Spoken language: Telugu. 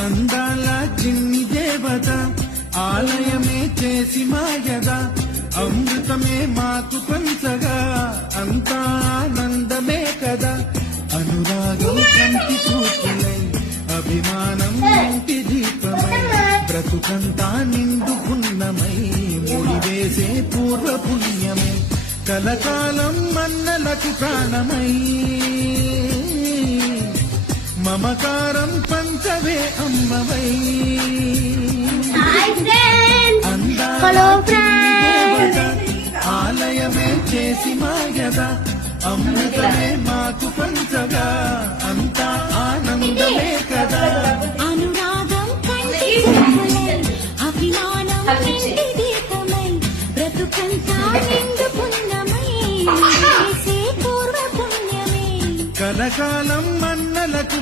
అందాల చిన్ని దేవత ఆలయమే చేసి మాయగా అమృతమే మాకు పంచగా అంతా ఆనందమే కదా అనురాగం కంటి చూపులై అభిమానం ఇంటి దీపమై బ్రతుకంతా నిండుకున్నమై ముడివేసే పూర్వ పుణ్యమై కలకాలం మన్నలకు ప్రాణమై మమకారం పంచవే అమ్మవై ఆలయమే చేసి మాయద అమృతమే మాకు పంచగా అంతా ఆనందమే కదా అనురాగం కంటి అభిమానం ఇంటి దీపమై బ్రతుకంతా నిండు పుణ్యమై పూర్వ పుణ్యమే కలకాలం మన్నలకు